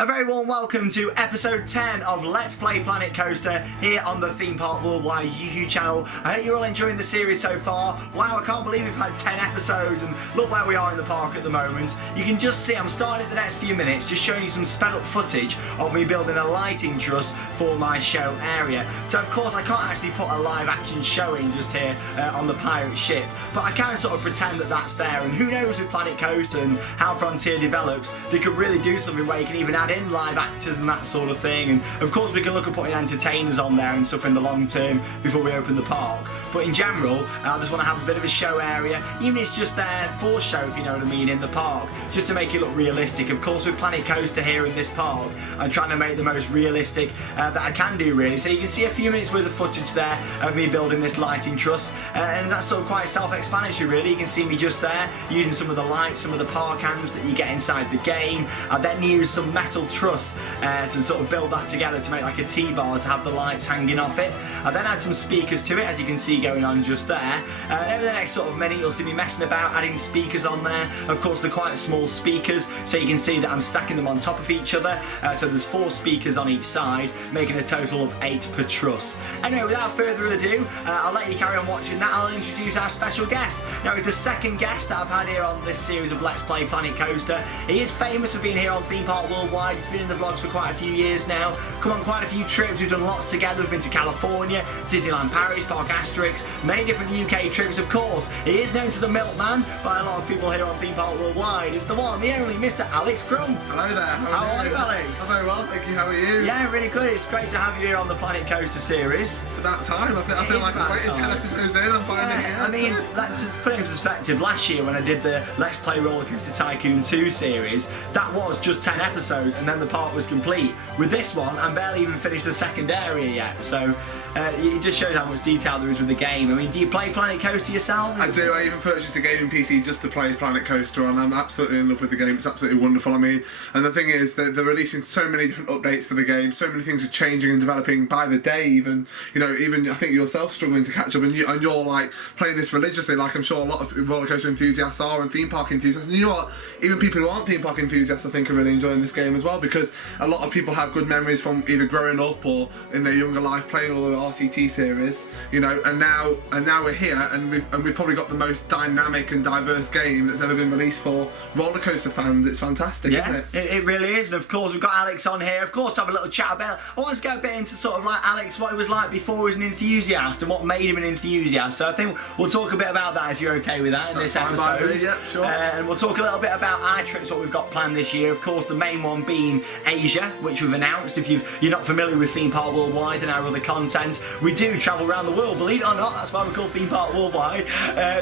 A very warm welcome to episode 10 of Let's Play Planet Coaster here on the Theme Park Worldwide YouTube channel. I hope you're all enjoying the series so far. Wow, I can't believe we've had 10 episodes and look where we are in the park at the moment. You can just see I'm starting in the next few minutes just showing you some sped up footage of me building a lighting truss for my show area. So of course I can't actually put a live action showing just here on the pirate ship, but I can sort of pretend that that's there, and who knows with Planet Coaster and how Frontier develops, they could really do something where you can even add in live actors and that sort of thing, and of course we can look at putting entertainers on there and stuff in the long term before we open the park. But in general, I just want to have a bit of a show area, even if it's just there for show, if you know what I mean, in the park, just to make it look realistic. Of course with Planet Coaster here in this park, I'm trying to make the most realistic that I can do really. So you can see a few minutes worth of footage there of me building this lighting truss, and that's sort of quite self-explanatory really. You can see me just there using some of the lights, some of the park hands that you get inside the game. I then use some metal truss to sort of build that together to make like a T-bar to have the lights hanging off it. I then add some speakers to it, as you can see going on just there. Over the next sort of minute you'll see me messing about adding speakers on there. Of course they're quite small speakers, so you can see that I'm stacking them on top of each other. So there's 4 speakers on each side, making a total of 8 per truss. Anyway, without further ado, I'll let you carry on watching that. I'll introduce our special guest. Now he's the second guest that I've had here on this series of Let's Play Planet Coaster. He is famous for being here on Theme Park Worldwide. He's been in the vlogs for quite a few years now. Come on quite a few trips, we've done lots together. We've been to California, Disneyland Paris, Park Asterix, many different UK trips of course. He is known to the Milkman by a lot of people here on Theme Park Worldwide. It's the one, the only Mr. Alex Crump. Hello there, how are you, Alex? I'm very well, thank you, how are you? Yeah, really good. It's great to have you here on the Planet Coaster series. It's about time, I feel like I've waited 10 episodes in, I'm finally here. I mean, to put it in perspective, last year when I did the Let's Play Roller Coaster Tycoon 2 series, that was just 10 episodes and then the park was complete. With this one, I'm barely even finished the second area yet, so it just shows how much detail there is with the game. I mean, do you play Planet Coaster yourself? I do. I even purchased a gaming PC just to play Planet Coaster on. I'm absolutely in love with the game. It's absolutely wonderful. I mean, and the thing is that they're releasing so many different updates for the game. So many things are changing and developing by the day. Even I think yourself struggling to catch up, and you're like playing this religiously, like I'm sure a lot of roller coaster enthusiasts are, and theme park enthusiasts. And you know what? Even people who aren't theme park enthusiasts, I think, are really enjoying this game as well, because a lot of people have good memories from either growing up or in their younger life playing all the RCT series, and now we're here, and we've probably got the most dynamic and diverse game that's ever been released for roller coaster fans. It's fantastic, isn't it? It really is. And of course we've got Alex on here, of course, to have a little chat about. I want to go a bit into sort of like Alex, what he was like before he was an enthusiast and what made him an enthusiast. So I think we'll talk a bit about that if you're okay with that in this episode. Yeah, sure. And we'll talk a little bit about our trips, what we've got planned this year. Of course, the main one being Asia, which we've announced. If you're not familiar with Theme Park Worldwide and our other content, we do travel around the world, believe it or not. That's why we're called Theme Park Worldwide,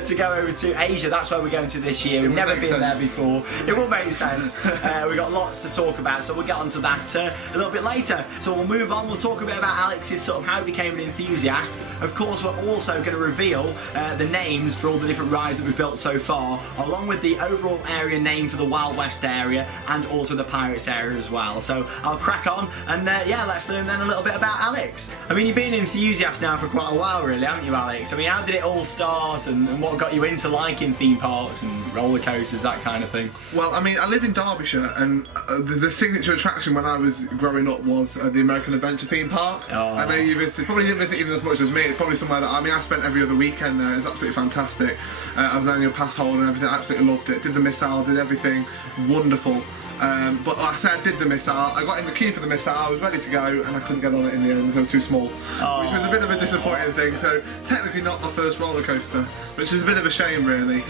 to go over to Asia. That's where we're going to this year. We've never been there before. It will make sense. We've got lots to talk about, so we'll get onto that a little bit later. So we'll move on. We'll talk a bit about Alex's sort of how he became an enthusiast. Of course, we're also going to reveal the names for all the different rides that we've built so far, along with the overall area name for the Wild West area and also the Pirates area as well. So I'll crack on and let's learn then a little bit about Alex. I mean, you've been an enthusiast now for quite a while really, haven't you, Alex? I mean, how did it all start and what got you into liking theme parks and roller coasters, that kind of thing? Well, I mean, I live in Derbyshire, and the signature attraction when I was growing up was the American Adventure theme park. Oh. I know you probably didn't visit even as much as me. It's probably somewhere that, I spent every other weekend there. It's absolutely fantastic. I was on your pass holder and everything. I absolutely loved it. Did the missile, did everything. Wonderful. But like I said, I did the missile. I got in the queue for the missile. I was ready to go, and I couldn't get on it in the end because I was too small, which was a bit of a disappointing thing. So technically not my first roller coaster, which is a bit of a shame, really.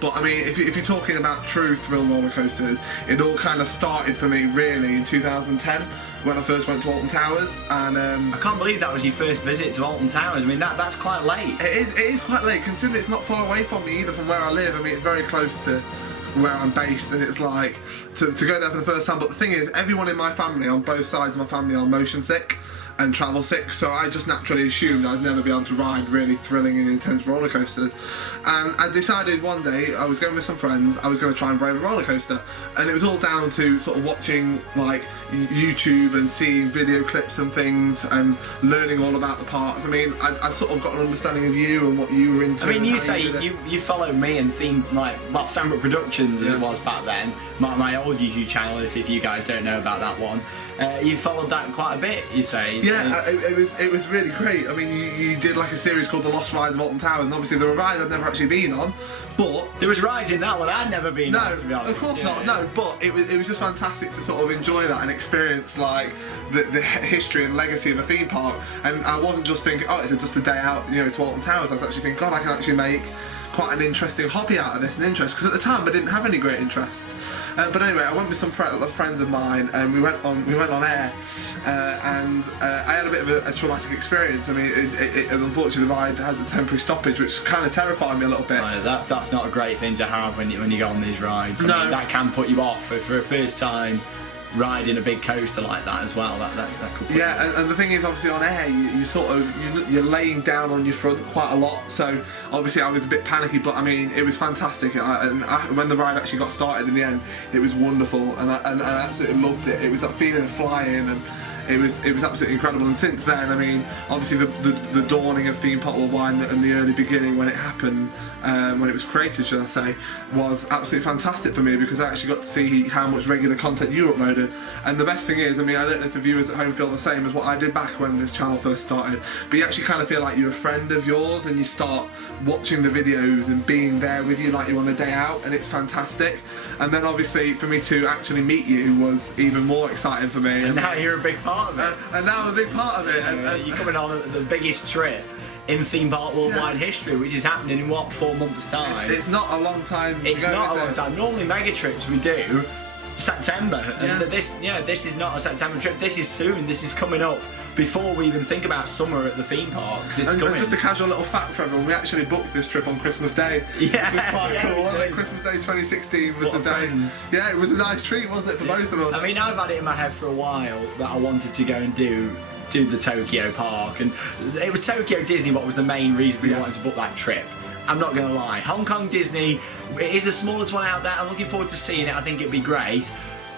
But I mean, if you're talking about true thrill roller coasters, it all kind of started for me really in 2010 when I first went to Alton Towers, and I can't believe that was your first visit to Alton Towers. I mean, that's quite late. It is quite late, considering it's not far away from me either, from where I live. I mean, it's very close to where I'm based, and it's like to go there for the first time. But the thing is, everyone in my family, on both sides of my family, are motion sick and travel sick, so I just naturally assumed I'd never be able to ride really thrilling and intense roller coasters. And I decided one day, I was going with some friends, I was going to try and brave a roller coaster, and it was all down to sort of watching like YouTube and seeing video clips and things and learning all about the parks. I mean, I sort of got an understanding of you and what you were into. I mean, you say you followed me and themed like Sandbrook Productions as it was back then. my old YouTube channel, if you guys don't know about that one. You followed that quite a bit, you say. So. Yeah, it was really great. I mean, you did like a series called The Lost Rides of Alton Towers, and obviously there were rides I'd never actually been on, but... There was rides in that one I'd never been on, to be honest. Of course not, no, but it was just fantastic to sort of enjoy that and experience like the history and legacy of a theme park. And I wasn't just thinking, oh, it's just a day out, you know, to Alton Towers. I was actually thinking, God, I can actually make quite an interesting hobby out of this, an interest, because at the time I didn't have any great interests. But anyway, I went with some friends of mine, and we went on air, and I had a bit of a traumatic experience. I mean, unfortunately the ride has a temporary stoppage, which kind of terrified me a little bit. Right, that's not a great thing to have when you go on these rides. I mean, that can put you off for a first time riding a big coaster like that as well. That could put you off. And the thing is, obviously on air, you're laying down on your front quite a lot. So obviously I was a bit panicky, but I mean it was fantastic. When the ride actually got started in the end, it was wonderful, and I absolutely loved it. It was that feeling of flying, and it was absolutely incredible. And since then, I mean, obviously the dawning of Theme Park Worldwide and the early beginning when it happened, when it was created, should I say, was absolutely fantastic for me, because I actually got to see how much regular content you uploaded. And the best thing is, I mean, I don't know if the viewers at home feel the same as what I did back when this channel first started, but you actually kind of feel like you're a friend of yours, and you start watching the videos and being there with you like you're on a day out, and it's fantastic. And then obviously for me to actually meet you was even more exciting for me. And now you're a big part of it. And now I'm a big part of it. And you're coming on the biggest trip in Theme Park Worldwide history, which is happening in what, 4 months' time? It's not a long time. It's not a long time. Normally mega trips we do September, and this is not a September trip. This is soon. This is coming up before we even think about summer at the theme parks. It's coming. And just a casual little fact for everyone, we actually booked this trip on Christmas Day. Yeah, which was quite cool, wasn't it? Christmas Day 2016 was the day. Presents. Yeah, it was a nice treat, wasn't it, for both of us? I mean, I've had it in my head for a while that I wanted to go and do the Tokyo park, and it was Tokyo Disney what was the main reason we wanted to book that trip. I'm not going to lie. Hong Kong Disney is the smallest one out there. I'm looking forward to seeing it. I think it'd be great.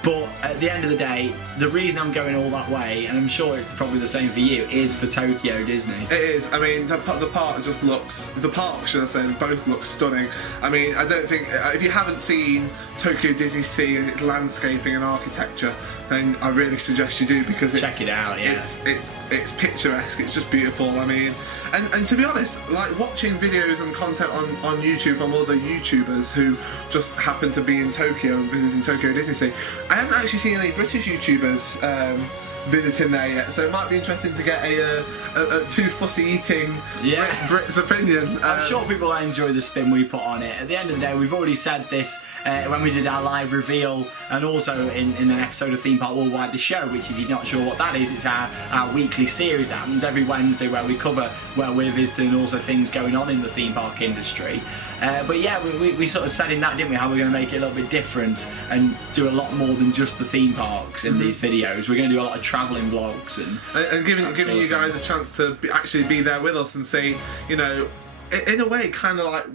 But at the end of the day, the reason I'm going all that way, and I'm sure it's probably the same for you, is for Tokyo Disney. It is. I mean, the park just looks... The park, should I say, both look stunning. I mean, I don't think... If you haven't seen Tokyo Disney Sea and its landscaping and architecture, then I really suggest you do, because check it out, yeah. It's picturesque, it's just beautiful. I mean... And to be honest, like watching videos and content on YouTube from other YouTubers who just happen to be in Tokyo and visiting Tokyo Disney Sea, I haven't actually seen any British YouTubers visiting there yet, so it might be interesting to get a too fussy eating Brit's opinion. I'm sure people will enjoy the spin we put on it. At the end of the day, we've already said this when we did our live reveal, and also in an episode of Theme Park Worldwide, the show, which if you're not sure what that is, it's our weekly series that happens every Wednesday where we cover where we're visiting and also things going on in the theme park industry. But yeah, we sort of said in that, didn't we, how we're going to make it a little bit different and do a lot more than just the theme parks in these videos. We're going to do a lot of travelling vlogs and giving you guys a chance to actually be there with us and see, you know, in a way, kind of like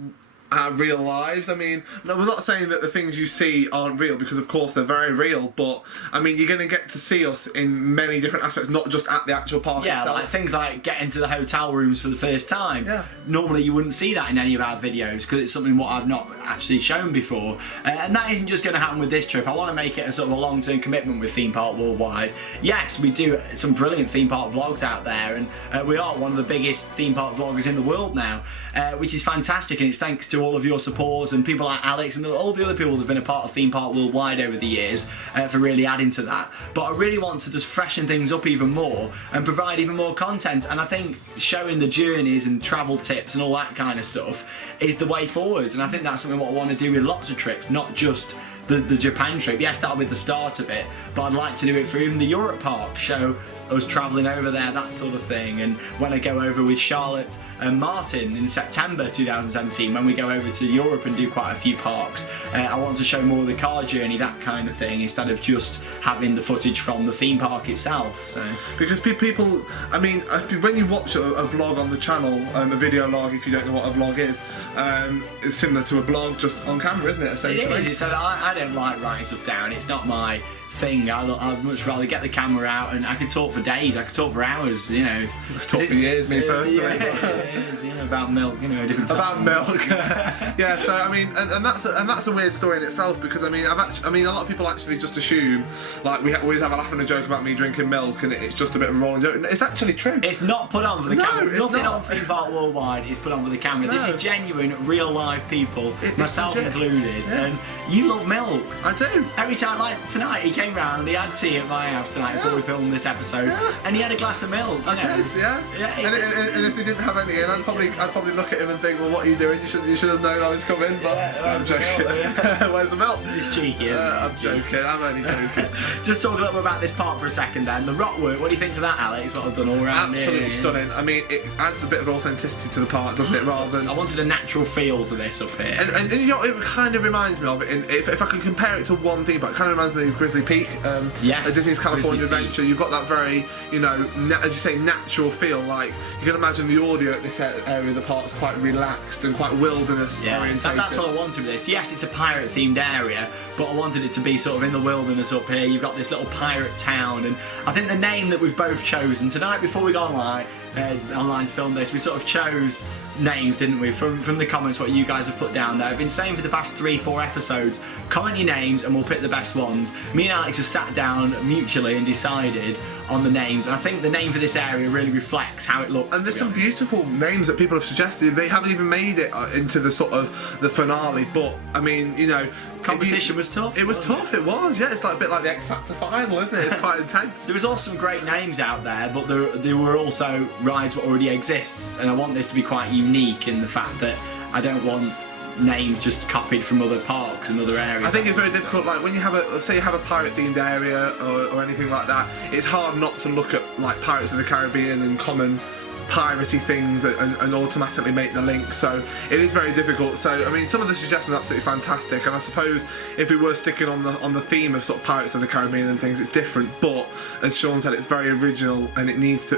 our real lives. I mean, no, we're not saying that the things you see aren't real, because of course they're very real, but I mean, you're going to get to see us in many different aspects, not just at the actual park itself. Like things like getting to the hotel rooms for the first time. Yeah. Normally you wouldn't see that in any of our videos, because it's something what I've not actually shown before, and that isn't just going to happen with this trip. I want to make it a sort of a long-term commitment with Theme Park Worldwide. Yes, we do some brilliant theme park vlogs out there, and we are one of the biggest theme park vloggers in the world now, which is fantastic, and it's thanks to all of your support and people like Alex and all the other people that have been a part of Theme Park Worldwide over the years for really adding to that. But I really want to just freshen things up even more and provide even more content, and I think showing the journeys and travel tips and all that kind of stuff is the way forwards, and I think that's something what I want to do with lots of trips, not just the Japan trip. Yes, that'll be the start of it, but I'd like to do it for even the Europe park, show us travelling over there, that sort of thing. And when I go over with Charlotte and Martin in September 2017, when we go over to Europe and do quite a few parks, I want to show more of the car journey, that kind of thing, instead of just having the footage from the theme park itself. So because people, I mean, when you watch a vlog on the channel, a video log, if you don't know what a vlog is, it's similar to a blog just on camera, isn't it, essentially? It is. I don't like writing stuff down. It's not my thing. I'd much rather get the camera out, and I could talk for days. I could talk for hours. You know, talk for years, me personally. Yeah, about milk. You know, a different about time. milk. Yeah. So I mean, and that's a weird story in itself, because I mean, a lot of people actually just assume, like, we always have a laugh and a joke about me drinking milk, and it's just a bit of a rolling joke. It's actually true. It's not put on for the camera. It's Nothing not. on Theme Park Worldwide is put on for the camera. No. This is genuine, real live people, It's myself legit. included. Yeah. And you love milk. I do. Every time, like tonight, he came round and he had tea at my house tonight before we filmed this episode, and he had a glass of milk. You know. Yeah. And if they didn't have any in, I'd probably look at him and think, well, what are you doing? You should have known I was coming. But I'm joking. Where's the milk? He's cheeky. I'm joking. I'm only joking. Just talk a little bit about this park for a second then. The rock work, what do you think to that, Alex? What I've done all around here. Absolutely stunning. I mean, it adds a bit of authenticity to the park, doesn't it? Rather than I wanted a natural feel to this up here. and you know, it kind of reminds me of it. If I could compare it to one theme park, it kind of reminds me of Grizzly Peak. Yes, Disney's California Grizzly Peak. Adventure. You've got that very, you know, as you say, natural feel. Like, you can imagine the audio at this area of the park's quite relaxed and quite wilderness orientated. That's what I wanted with this. Yes, it's a pirate themed area, but I wanted it to be sort of in the wilderness up here. You've got this little pirate town, and I think the name that we've both chosen tonight, before we got online to film this, we sort of chose names, didn't we, from the comments, what you guys have put down there. I've been saying for the past 3-4 episodes, comment your names and we'll pick the best ones. Me and Alex have sat down mutually and decided on the names, and I think the name for this area really reflects how it looks. And there's some beautiful names that people have suggested. They haven't even made it into the sort of the finale, but I mean, you know, Competition was tough. It was tough. It was. Yeah, it's like a bit like the X Factor final, isn't it? It's quite intense. There was also some great names out there, but there were also rides that already exists, and I want this to be quite unique in the fact that I don't want names just copied from other parks and other areas. I think it's very difficult, like when you have a pirate themed area or anything like that, it's hard not to look at like Pirates of the Caribbean and common piratey things and automatically make the link, so it is very difficult. So I mean, some of the suggestions are absolutely fantastic, and I suppose if we were sticking on the theme of sort of Pirates of the Caribbean and things, it's different, but as Shawn said, it's very original, and it needs to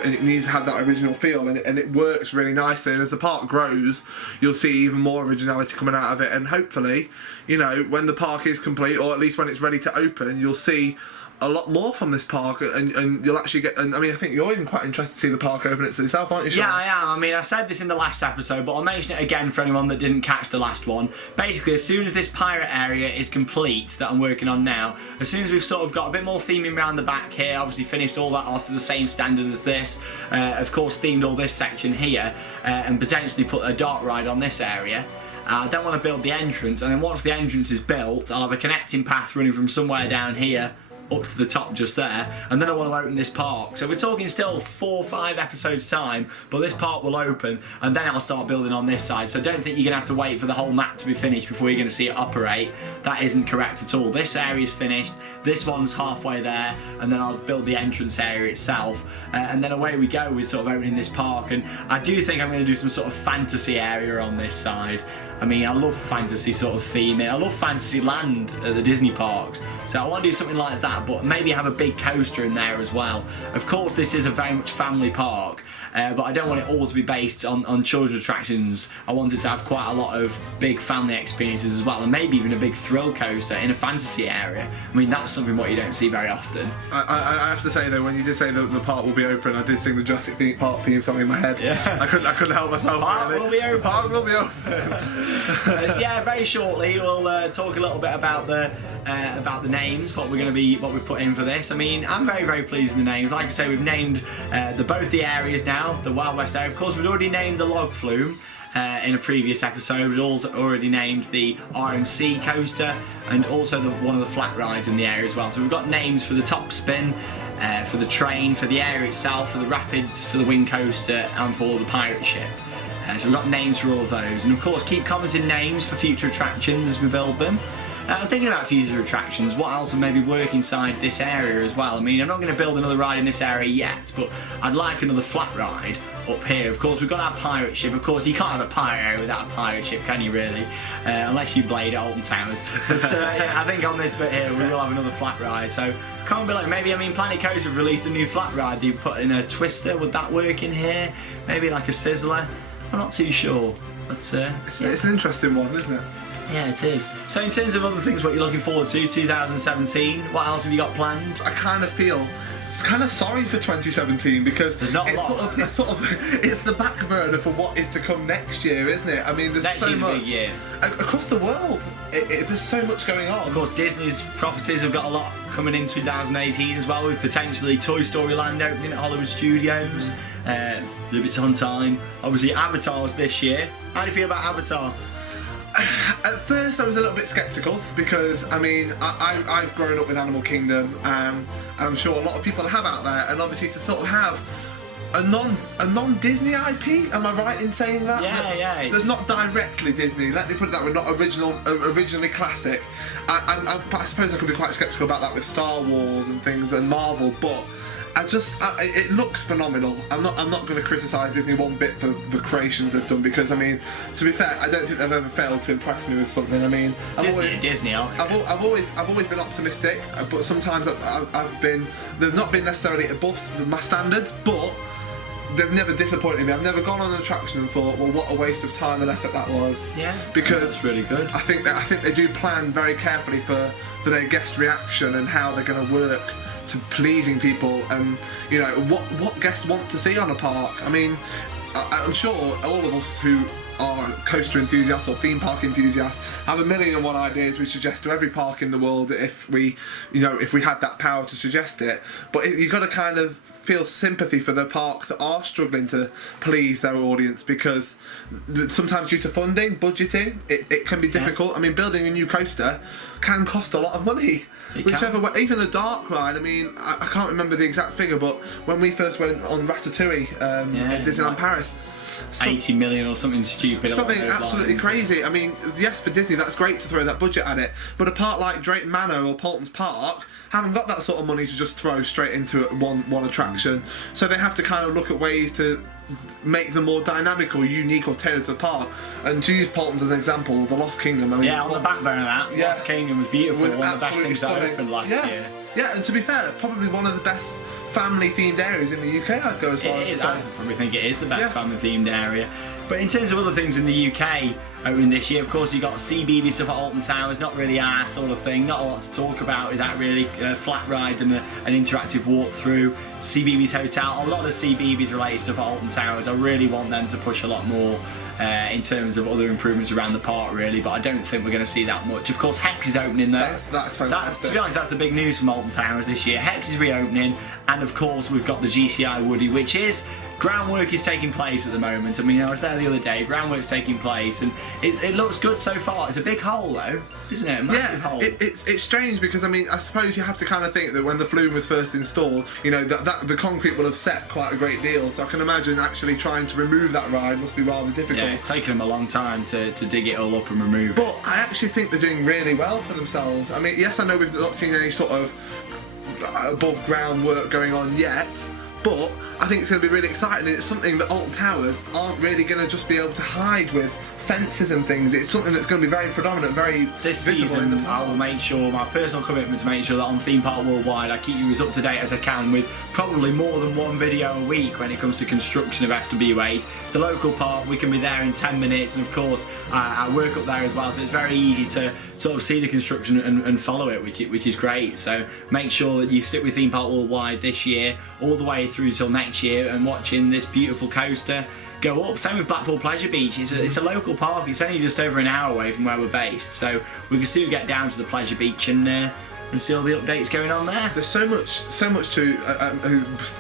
have that original feel, and it works really nicely. And as the park grows, you'll see even more originality coming out of it, and hopefully, you know, when the park is complete, or at least when it's ready to open, you'll see a lot more from this park, and you'll actually get. And I mean, I think you're even quite interested to see the park open itself, aren't you, Shawn? Yeah, I am. I mean, I said this in the last episode, but I'll mention it again for anyone that didn't catch the last one. Basically, as soon as this pirate area is complete, that I'm working on now, as soon as we've sort of got a bit more theming around the back here, obviously finished all that off to the same standard as this, of course themed all this section here, and potentially put a dark ride on this area. I don't want to build the entrance, and then once the entrance is built, I'll have a connecting path running from somewhere down here up to the top just there, and then I want to open this park. So we're talking still 4 or 5 episodes time, but this park will open, and then I'll start building on this side. So don't think you're going to have to wait for the whole map to be finished before you're going to see it operate. That isn't correct at all. This area's finished, this one's halfway there, and then I'll build the entrance area itself, and then away we go with sort of opening this park. And I do think I'm going to do some sort of fantasy area on this side. I mean, I love fantasy sort of theming. I love fantasy land at the Disney parks, so I want to do something like that, but maybe have a big coaster in there as well. Of course, this is a very much family park, but I don't want it all to be based on children's attractions. I want it to have quite a lot of big family experiences as well, and maybe even a big thrill coaster in a fantasy area. I mean, that's something what you don't see very often. I have to say though, when you did say that the park will be open, I did sing the Jurassic Park theme song in my head. Yeah. I couldn't help myself. Park really. will be open. Park will be open. Yeah, very shortly we'll talk a little bit about the names, what we've put in for this. I mean, I'm very, very pleased with the names. Like I say, we've named both the areas now, the Wild West area. Of course, we'd already named the Log Flume in a previous episode. We'd also already named the RMC coaster, and also one of the flat rides in the area as well. So we've got names for the top spin, for the train, for the area itself, for the rapids, for the wing coaster, and for the pirate ship. So we've got names for all of those, and of course keep commenting names for future attractions as we build them. I'm thinking about future attractions, what else will maybe work inside this area as well. I mean, I'm not going to build another ride in this area yet, but I'd like another flat ride up here. Of course, we've got our pirate ship. Of course, you can't have a pirate area without a pirate ship, can you really? Unless you blade at Alton Towers. But I think on this bit here, we will have another flat ride. So can't be like, maybe, I mean, Planet Coaster have released a new flat ride. They put in a twister. Would that work in here? Maybe like a sizzler? I'm not too sure. But, it's an interesting one, isn't it? Yeah, it is. So in terms of other things, what you're looking forward to 2017, what else have you got planned? I kind of feel kind of sorry for 2017 because There's not a lot. It's the back burner for what is to come next year, isn't it? I mean, there's Next so year's a much big year. across the world. There's so much going on. Of course, Disney's properties have got a lot coming in 2018 as well, with potentially Toy Story Land opening at Hollywood Studios. If it's on time. Obviously, Avatar's this year. How do you feel about Avatar? At first I was a little bit sceptical because, I mean, I've grown up with Animal Kingdom, and I'm sure a lot of people have out there, and obviously to sort of have a non-Disney IP, am I right in saying that? Yeah. That's not directly Disney, let me put it that way, not originally classic. I suppose I could be quite sceptical about that with Star Wars and things and Marvel, but it looks phenomenal. I'm not going to criticise Disney one bit for the creations they've done because, I mean, to be fair, I don't think they've ever failed to impress me with something. I mean, Disney, aren't they? I've always been optimistic, but sometimes they've not been necessarily above my standards, but they've never disappointed me. I've never gone on an attraction and thought, well, what a waste of time and effort that was. Yeah, because that's really good. I think they do plan very carefully for their guest reaction and how they're going to work to pleasing people, and you know what guests want to see on a park. I mean, I'm sure all of us who are coaster enthusiasts or theme park enthusiasts have a million and one ideas we suggest to every park in the world if we had that power to suggest it. But you've got to kind of feel sympathy for the parks that are struggling to please their audience, because sometimes due to funding, budgeting, it can be difficult. I mean, building a new coaster can cost a lot of money. Whichever way, even the dark ride, I mean, I can't remember the exact figure, but when we first went on Ratatouille at Disneyland Paris, 80 million or something stupid. Something absolutely crazy. I mean, yes, for Disney, that's great to throw that budget at it, but a park like Drayton Manor or Paulton's Park haven't got that sort of money to just throw straight into one attraction. So they have to kind of look at ways to make them more dynamic or unique or tailored to the park. And to use Paulton's as an example, the Lost Kingdom. I mean, on the backbone of that, Lost Kingdom was beautiful. One of the best things that opened last year. Yeah, and to be fair, probably one of the best family-themed areas in the UK, I'd go as far as to say. I probably think it is the best family-themed area. But in terms of other things in the UK opening this year, of course, you've got CBB stuff at Alton Towers, not really our sort of thing, not a lot to talk about with that really. Flat ride and an interactive walkthrough. CBBS Hotel, a lot of CBBS related stuff at Alton Towers. I really want them to push a lot more in terms of other improvements around the park, really, but I don't think we're going to see that much. Of course, Hex is opening though. That's fantastic. To be honest, that's the big news from Alton Towers this year. Hex is reopening, and of course we've got the GCI Woody, which is groundwork is taking place at the moment. I mean, I was there the other day, groundwork's taking place, and it looks good so far. It's a big hole though, isn't it? A massive hole. It's strange because, I mean, I suppose you have to kind of think that when the flume was first installed, you know, that the concrete will have set quite a great deal, so I can imagine actually trying to remove that ride must be rather difficult. Yeah, it's taken them a long time to dig it all up and remove it. But I actually think they're doing really well for themselves. I mean, yes, I know we've not seen any sort of above ground work going on yet, but I think it's going to be really exciting, and it's something that Alton Towers aren't really going to just be able to hide with fences and things. It's something that's going to be very predominant, very this visible season. in the park. I will make sure, my personal commitment to make sure that on Theme Park Worldwide I keep you as up to date as I can with probably more than one video a week when it comes to construction of SW8. It's the local park, we can be there in 10 minutes, and of course I work up there as well, so it's very easy to sort of see the construction and follow it, which is great. So make sure that you stick with Theme Park Worldwide this year all the way through till next year and watching this beautiful coaster go up. Same with Blackpool Pleasure Beach. It's a local park. It's only just over an hour away from where we're based, so we can soon get down to the Pleasure Beach and see all the updates going on there. There's so much to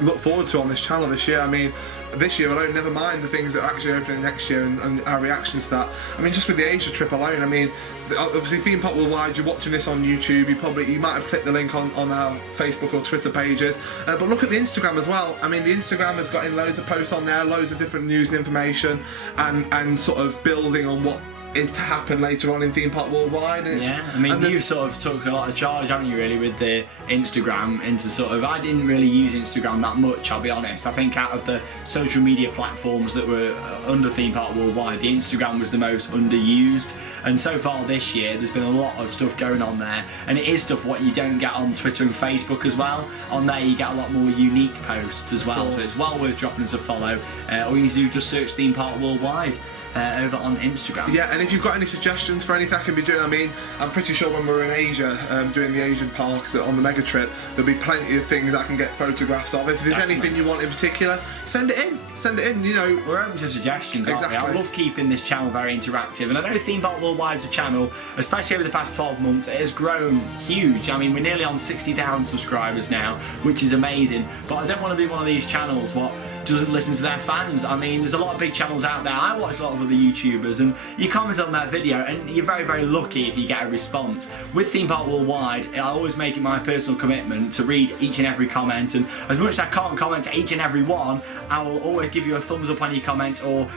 look forward to on this channel this year. I mean, this year alone, never mind the things that are actually opening next year and our reactions to that. I mean, just with the Asia trip alone, I mean, obviously Theme Park Worldwide, you're watching this on YouTube, you might have clicked the link on our Facebook or Twitter pages, but look at the Instagram as well. I mean, the Instagram has got in loads of posts on there, loads of different news and information, and sort of building on what is to happen later on in Theme Park Worldwide. I mean, you sort of took a lot of charge, haven't you, really, with the Instagram into sort of, I didn't really use Instagram that much, I'll be honest. I think out of the social media platforms that were under Theme Park Worldwide, the Instagram was the most underused, and so far this year there's been a lot of stuff going on there, and it is stuff what you don't get on Twitter and Facebook as well. On there you get a lot more unique posts as well, so it's well worth dropping us a follow. All you need to do is just search Theme Park Worldwide. over on Instagram. Yeah, and if you've got any suggestions for anything I can be doing, I mean, I'm pretty sure when we're in Asia doing the Asian parks on the mega trip, there'll be plenty of things I can get photographs of. If there's anything you want in particular, send it in, you know. We're open to suggestions, aren't we? I love keeping this channel very interactive, and I know Theme Park Worldwide's a channel, especially over the past 12 months, it has grown huge. I mean, we're nearly on 60,000 subscribers now, which is amazing, but I don't want to be one of these channels what doesn't listen to their fans. I mean, there's a lot of big channels out there. I watch a lot of other YouTubers, and you comment on that video and you're very, very lucky if you get a response. With Theme Park Worldwide, I always make it my personal commitment to read each and every comment, and as much as I can't comment to each and every one, I will always give you a thumbs up on your comment, or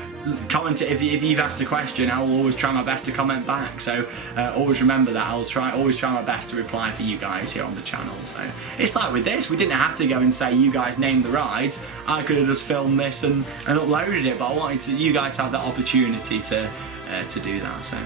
comment if you've asked a question. I will always try my best to comment back, so always remember that. I'll always try my best to reply for you guys here on the channel. So it's like with this, we didn't have to go and say you guys named the rides. I could have just filmed this and uploaded it, but I wanted you guys to have that opportunity to do that. So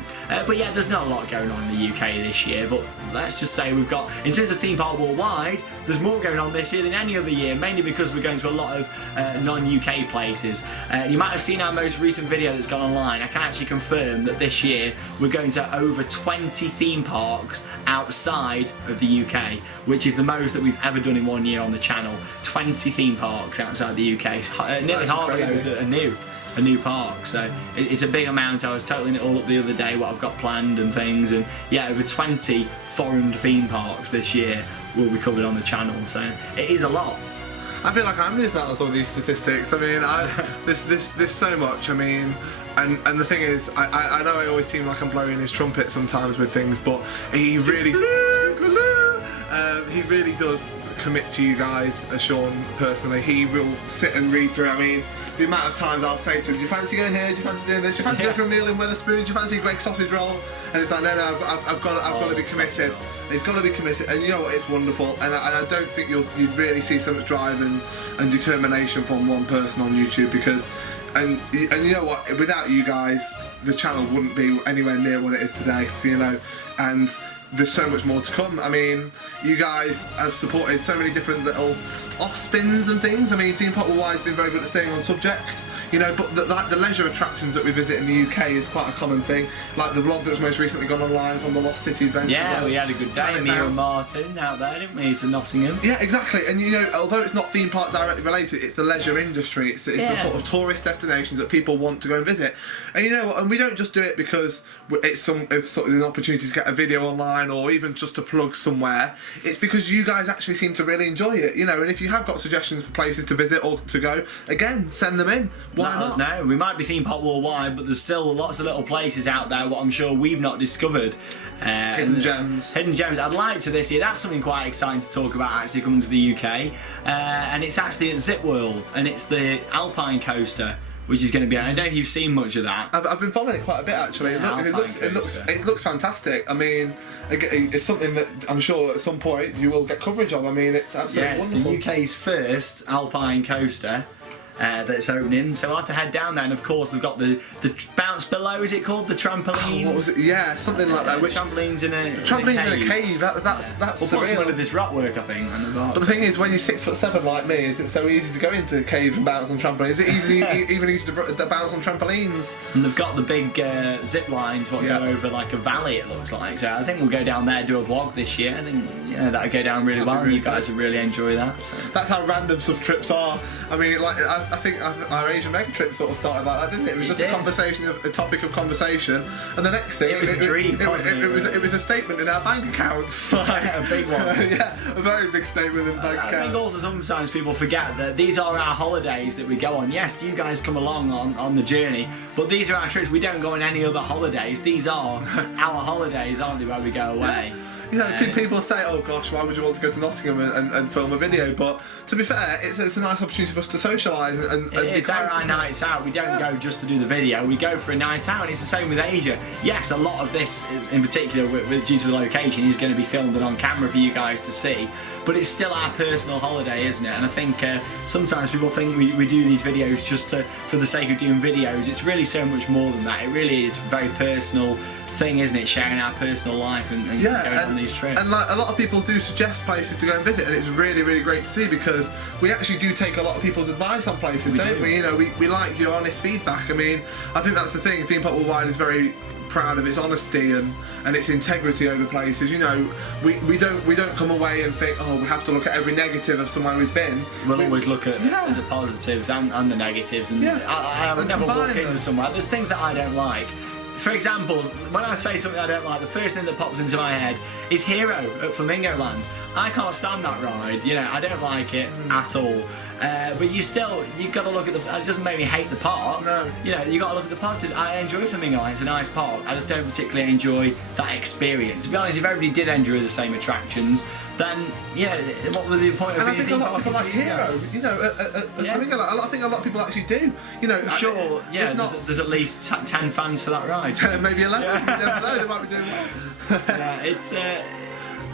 but yeah, there's not a lot going on in the UK this year, but let's just say we've got, in terms of Theme Park Worldwide, there's more going on this year than any other year, mainly because we're going to a lot of non-UK places. You might have seen our most recent video that's gone online. I can actually confirm that this year we're going to over 20 theme parks outside of the UK, which is the most that we've ever done in one year on the channel. 20 theme parks outside the UK. Nearly half of those are a new park, so it's a big amount. I was totaling it all up the other day, what I've got planned and things, and yeah, over 20 foreign theme parks this year will be covered on the channel, so it is a lot. I feel like I'm losing out on some of these statistics. I mean, there's so much. I mean, and the thing is, I know I always seem like I'm blowing his trumpet sometimes with things, but he really does commit to you guys, Shawn, personally. He will sit and read through. I mean, the amount of times I'll say to him, do you fancy going here, do you fancy doing this, do you fancy going for a meal in Wetherspoon, do you fancy Greg's sausage roll? And it's like, no, I've got to be committed. He's got to be committed, and you know what, it's wonderful, and I don't think you'd really see so much drive and determination from one person on YouTube, because, and you know what, without you guys, the channel wouldn't be anywhere near what it is today, you know, and there's so much more to come. I mean, you guys have supported so many different little off-spins and things. I mean, Theme Park Worldwide has been very good at staying on subject, you know, but the leisure attractions that we visit in the UK is quite a common thing. Like the vlog that's most recently gone online from the Lost City adventure. Yeah, we had a good day, me and Martin out there, didn't we, to Nottingham? Yeah, exactly. And you know, although it's not theme park directly related, it's the leisure industry. It's the sort of tourist destinations that people want to go and visit. And you know what? And we don't just do it because it's sort of an opportunity to get a video online or even just to plug somewhere. It's because you guys actually seem to really enjoy it, you know. And if you have got suggestions for places to visit or to go, again, send them in. Why not? No, we might be Theme Park Worldwide, but there's still lots of little places out there what I'm sure we've not discovered. Hidden gems. Hidden gems. I'd like to this year. That's something quite exciting to talk about actually coming to the UK. And it's actually at Zip World, and it's the Alpine coaster, which is going to be. I don't know if you've seen much of that. I've been following it quite a bit actually. It looks fantastic. I mean, it's something that I'm sure at some point you will get coverage of. I mean, it's absolutely wonderful. It's the UK's first Alpine coaster that's opening, so we'll have to head down there. And of course, they've got the bounce below. Is it called the trampoline? Oh, what was it? Yeah, something like that. Trampolines in a cave. That's we'll put some of this rock work, I think. But the thing is, when you're 6'7" like me, is it so easy to go into caves and bounce on trampolines? Is it even easy to bounce on trampolines? And they've got the big zip lines what go over like a valley, it looks like. So I think we'll go down there, do a vlog this year. I think that'll go down really well, and you guys will really enjoy that. So. That's how random some trips are. I mean, like I think our Asian mega trip sort of started like that, didn't it? It was just a topic of conversation, and the next thing it was a dream. It was a statement in our bank accounts. Like, a big one. Yeah, a very big statement in the bank account. I think also sometimes people forget that these are our holidays that we go on. Yes, you guys come along on the journey, but these are our trips. We don't go on any other holidays. These are our holidays, aren't they, where we go away. You know, people say, oh gosh, why would you want to go to Nottingham and film a video? But to be fair, it's a nice opportunity for us to socialise and they're our nights out. We don't go just to do the video, we go for a night out, and it's the same with Asia. Yes, a lot of this, in particular, due to the location, is going to be filmed and on camera for you guys to see, but it's still our personal holiday, isn't it? And I think sometimes people think we do these videos just for the sake of doing videos. It's really so much more than that. It really is very personal thing, isn't it? Sharing our personal life and going on these trips. And like a lot of people do suggest places to go and visit, and it's really, really great to see because we actually do take a lot of people's advice on places, don't we? You know, we like your honest feedback. I mean, I think that's the thing. Theme Park Worldwide is very proud of its honesty and its integrity over places. You know, we don't come away and think, oh, we have to look at every negative of somewhere we've been. We'll always look at the positives and the negatives, and I would never walk into somewhere. There's things that I don't like. For example, when I say something I don't like, the first thing that pops into my head is Hero at Flamingo Land. I can't stand that ride. You know, I don't like it at all. But you've got to look at it doesn't make me hate the park. No. You know, you've got to look at the positives. I enjoy Flamingo Land, it's a nice park. I just don't particularly enjoy that experience. To be honest, if everybody did enjoy the same attractions, then, you know, what was the point of being a theme park? And I think a lot of people like Hero, you know, Flamingo Land, I think a lot of people actually do. You know, sure, there's at least 10 fans for that ride. Maybe 11, you never know, they might be doing well. Yeah, it's...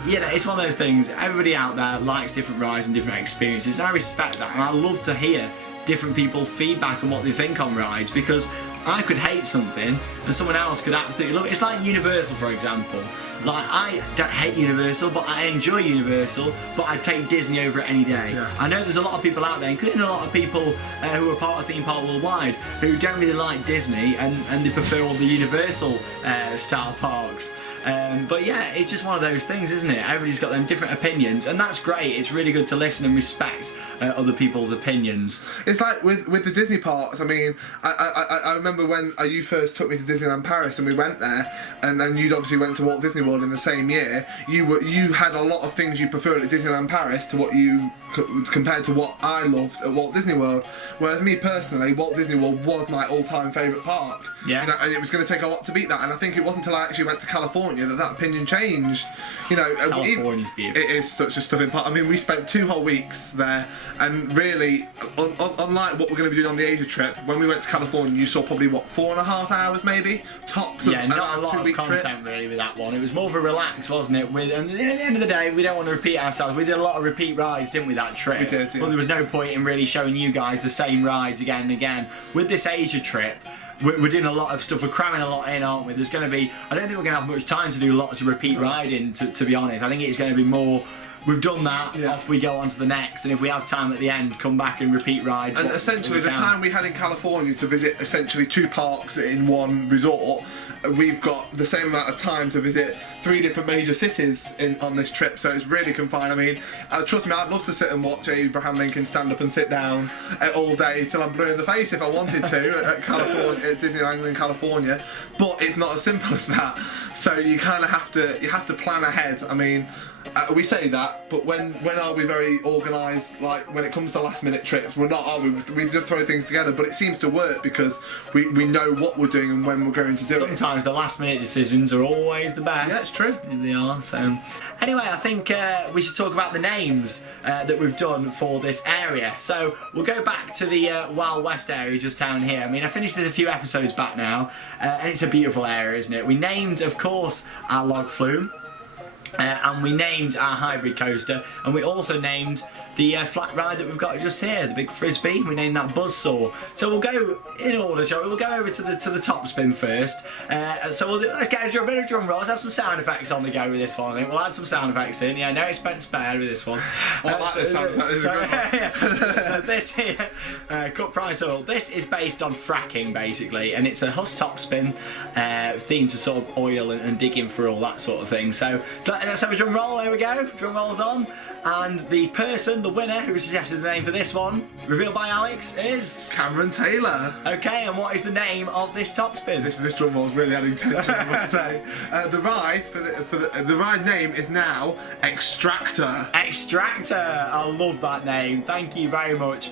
it's one of those things. Everybody out there likes different rides and different experiences, and I respect that. And I love to hear different people's feedback on what they think on rides, because I could hate something and someone else could absolutely love it. It's like Universal, for example. Like, I don't hate Universal, but I enjoy Universal, but I'd take Disney over it any day. Yeah. I know there's a lot of people out there, including a lot of people who are part of Theme Park Worldwide, who don't really like Disney and they prefer all the Universal style parks. But yeah, it's just one of those things, isn't it? Everybody's got them different opinions, and that's great. It's really good to listen and respect other people's opinions. It's like with the Disney parks. I mean, I remember when you first took me to Disneyland Paris and we went there, and then you'd obviously went to Walt Disney World in the same year. You had a lot of things you preferred at Disneyland Paris to what you compared to what I loved at Walt Disney World. Whereas me personally, Walt Disney World was my all-time favourite park. Yeah. You know, and it was going to take a lot to beat that. And I think it wasn't until I actually went to California that opinion changed. You know, California's beautiful. It is such a stunning park. I mean, we spent 2 whole weeks there, and really, unlike what we're going to be doing on the Asia trip, when we went to California, you saw probably 4.5 hours maybe tops. Yeah, not a lot of content really with that one. It was more of a relax, wasn't it? And at the end of the day, we don't want to repeat ourselves. We did a lot of repeat rides, didn't we? That trip. We did. Yeah. Well, there was no point in really showing you guys the same rides again and again. With this Asia trip, we're doing a lot of stuff. We're cramming a lot in, aren't we? There's going to be. I don't think we're going to have much time to do lots of repeat riding. To be honest, I think it's going to be more. We've done that. Yeah. Off we go on to the next, and if we have time at the end, come back and repeat ride. And essentially, the time we had in California to visit essentially 2 parks in one resort, we've got the same amount of time to visit 3 different major cities on this trip. So it's really confined. I mean, trust me, I'd love to sit and watch Abraham Lincoln stand up and sit down all day till I'm blue in the face if I wanted to at Disneyland in California. But it's not as simple as that. So you kind of have to plan ahead. I mean. We say that, but when are we very organised? Like when it comes to last minute trips, we're not, are we? We just throw things together, but it seems to work because we know what we're doing and when we're going to do it. Sometimes the last minute decisions are always the best. Yeah, it's true. They are. So anyway, I think we should talk about the names that we've done for this area. So we'll go back to the Wild West area just down here. I mean, I finished this a few episodes back now, and it's a beautiful area, isn't it? We named, of course, our log flume. And we named our hybrid coaster, and we also named the flat ride that we've got just here, the big frisbee. We named that Buzzsaw. So we'll go in order, shall we? We'll go over to the top spin first. So let's get a bit of drum roll. Let's have some sound effects on the go with this one. I think we'll add some sound effects in. Yeah, no expense spared with this one. I like this sound effect. This is a good one. So this here, cut price oil. This is based on fracking basically, and it's a Huss top spin themed to sort of oil and digging for all that sort of thing. So let's have a drum roll. There we go. Drum roll's on. And the winner who suggested the name for this one, revealed by Alex, is Cameron Taylor. Okay, and what is the name of this top spin? This drum roll's really adding tension, I must say. The ride the ride name is now Extractor. Extractor. I love that name. Thank you very much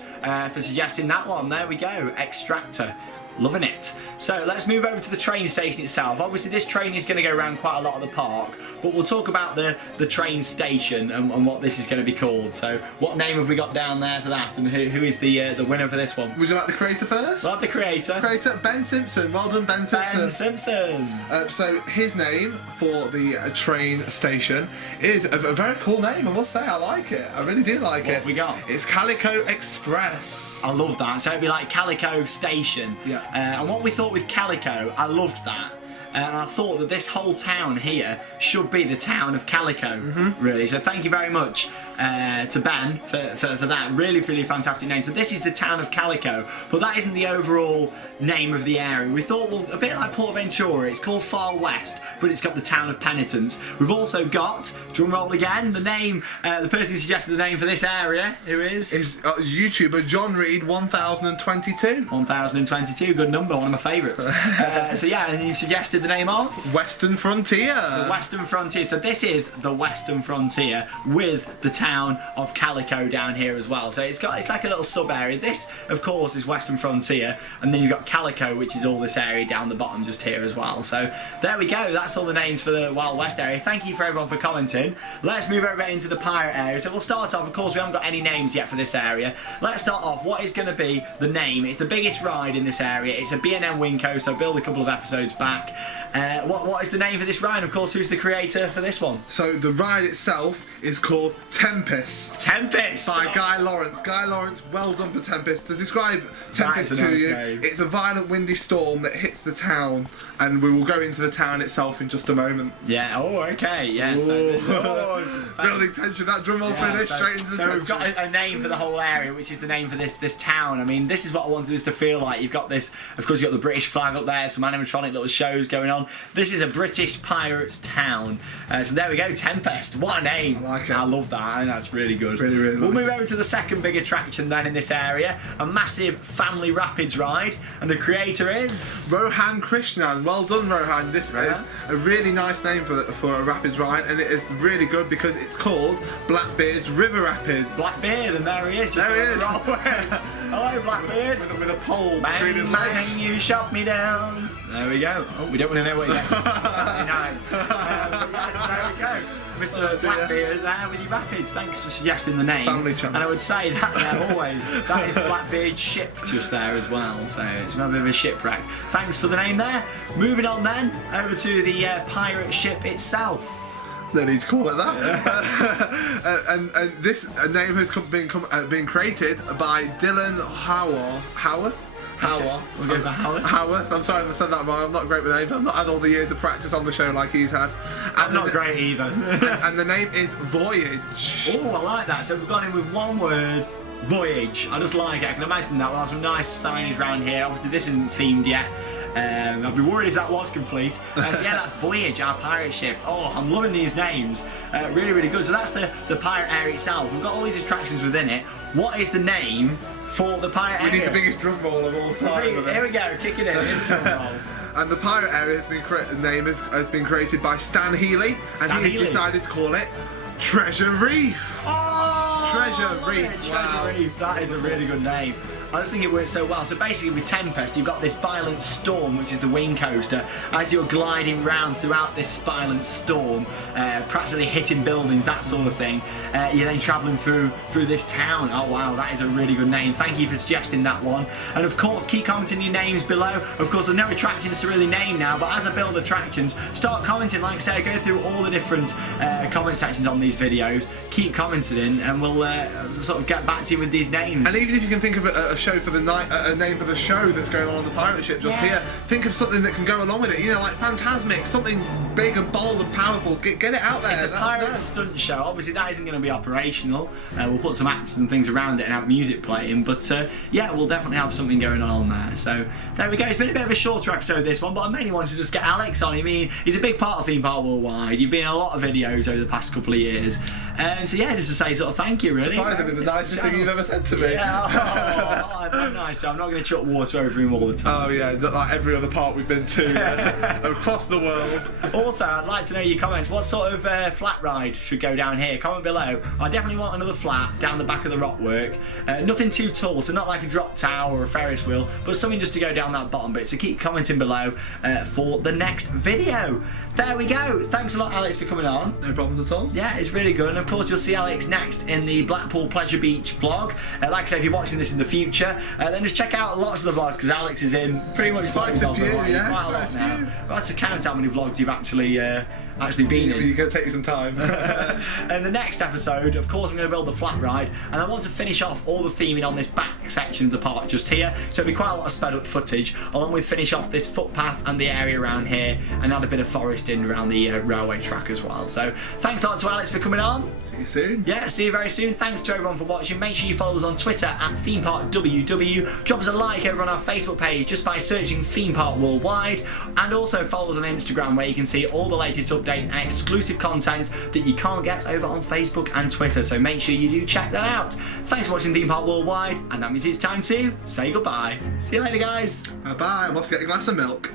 for suggesting that one. There we go. Extractor. Loving it. So let's move over to the train station itself. Obviously this train is going to go around quite a lot of the park, but we'll talk about the train station and what this is going to be called. So what name have we got down there for that, and who is the winner for this one? Would you like the creator first? We'll have the creator. Ben Simpson. Well done, Ben Simpson. Ben Simpson. So his name for the train station is a very cool name, I must say. I like it. I really do like it. What have we got? It's Calico Express. I love that. So it'd be like Calico Station. Yeah. And what we thought with Calico, I loved that. and I thought that this whole town here should be the town of Calico, really. So thank you very much to Ben for that really fantastic name. So this is the town of Calico, but that isn't the overall name of the area. We thought, well, a bit like Port Ventura, it's called Far West, but it's got the town of Penitence. We've also got, drum roll again, the name, the person who suggested the name for this area, who is YouTuber John Reed 1022. 1022, good number, one of my favourites. So yeah, and you suggested the name of? Western Frontier. The Western Frontier. So this is the Western Frontier with the town of Calico down here as well. So it's like a little sub area. This, of course, is Western Frontier, and then you've got Calico, which is all this area down the bottom just here as well. So there we go. That's all the names for the Wild West area. Thank you for everyone for commenting. Let's move over into the pirate area. So we'll start off. Of course, we haven't got any names yet for this area. Let's start off. What is going to be the name? It's the biggest ride in this area. It's a B&M Wing Coaster. I built a couple of episodes back. What is the name for this ride? Of course, who's the creator for this one? So the ride itself is called Tempest. Tempest! By Guy Lawrence. Guy Lawrence, well done for Tempest. To describe Tempest to you, it's a violent windy storm that hits the town, and we will go into the town itself in just a moment. Yeah, oh, okay, yeah. Building tension, that drum roll finish, straight into the tension. So we've got a name for the whole area, which is the name for this town. I mean, this is what I wanted this to feel like. You've got this, of course, you've got the British flag up there, some animatronic little shows going on. This is a British pirates town. So there we go, Tempest. What a name. I like it. I love that. I think that's really good. Really We'll move over to the second big attraction then in this area, a massive family rapids ride, and the creator is Rohan Krishnan. Well done, Rohan. This is a really nice name for a rapids ride, and it is really good because it's called Blackbeard's River Rapids. Blackbeard, and there he is. Just there he is. Hello, Blackbeard. With a pole Bang, between his legs. bang, you shot me down. There we go. Oh, we don't want to know what he gets on Saturday night. But yes, there we go. Mr. Blackbeard there with your rapids. Thanks for suggesting the name. Family channel. And I would say that there always. That is Blackbeard's ship just there as well. So it's a bit of a shipwreck. Thanks for the name there. Moving on then over to the pirate ship itself. No need to call it that. and this name has been created by Dylan Howarth. We'll go for Howard. Howarth. I'm sorry if I said that wrong. I'm not great with names. I've not had all the years of practice on the show like he's had. I'm not great either. And the name is Voyage. Oh, I like that. So we've gone in with one word. Voyage. I just like it. I can imagine that. We'll have some nice signage around here. Obviously, this isn't themed yet. I'd be worried if that was complete. So yeah, that's Voyage, our pirate ship. Oh, I'm loving these names. Really good. So that's the pirate area itself. We've got all these attractions within it. What is the name for the pirate area? We need the biggest drum roll of all time. Here we go. Kick it in. Here's the drum roll. And the pirate area has been created by Stan Healy, and he's decided to call it Treasure Reef. Oh, Treasure Reef. Wow. Treasure Reef. That is a really good name. I just think it works so well. So basically with Tempest, you've got this violent storm, which is the wing coaster. As you're gliding round throughout this violent storm, practically hitting buildings, that sort of thing, you're then travelling through this town. Oh wow, that is a really good name. Thank you for suggesting that one. And of course, keep commenting your names below. Of course, there's no attractions to really name now, but as I build attractions, start commenting. Like I say, I go through all the different comment sections on these videos. Keep commenting in, and we'll sort of get back to you with these names. And even if you can think of a show for the night, a name for the show that's going on the pirate ship just here, think of something that can go along with it. You know, like Phantasmic, something big and bold and powerful. Get it out there. It's a pirate stunt show. Obviously, that isn't going to be operational. We'll put some actors and things around it and have music playing. But yeah, we'll definitely have something going on there. So there we go. It's been a bit of a shorter episode, this one, but I mainly wanted to just get Alex on. I mean, he's a big part of Theme Park Worldwide. You've been in a lot of videos over the past couple of years. So yeah, just to say sort of thank you, really. Surprisingly, the nicest thing you've ever said to me. Yeah, I'm nice. I'm not going to chuck water over him all the time. Oh yeah, like every other part we've been to across the world. Also, I'd like to know your comments. What sort of flat ride should go down here? Comment below. I definitely want another flat down the back of the rockwork. Nothing too tall, so not like a drop tower or a Ferris wheel, but something just to go down that bottom bit. So keep commenting below for the next video. There we go. Thanks a lot, Alex, for coming on. No problems at all. Yeah, it's really good. And of course, you'll see Alex next in the Blackpool Pleasure Beach vlog. Like I say, if you're watching this in the future, then just check out lots of the vlogs, because Alex is in pretty much quite a few, quite a lot now. But that's to count how many vlogs you've actually actually been in. You're going to take you some time. In the next episode, of course, I'm going to build the flat ride, and I want to finish off all the theming on this back section of the park just here, so it'll be quite a lot of sped up footage, along with finish off this footpath and the area around here, and add a bit of forest in around the railway track as well. So thanks a lot to Alex for coming on. See you soon. Yeah, see you very soon. Thanks to everyone for watching. Make sure you follow us on Twitter at ThemeParkWW. Drop us a like over on our Facebook page just by searching Theme Park Worldwide, and also follow us on Instagram, where you can see all the latest updates and exclusive content that you can't get over on Facebook and Twitter. So make sure you do check that out. Thanks for watching Theme Park Worldwide, and that means it's time to say goodbye. See you later, guys. Bye bye. I'm off to get a glass of milk.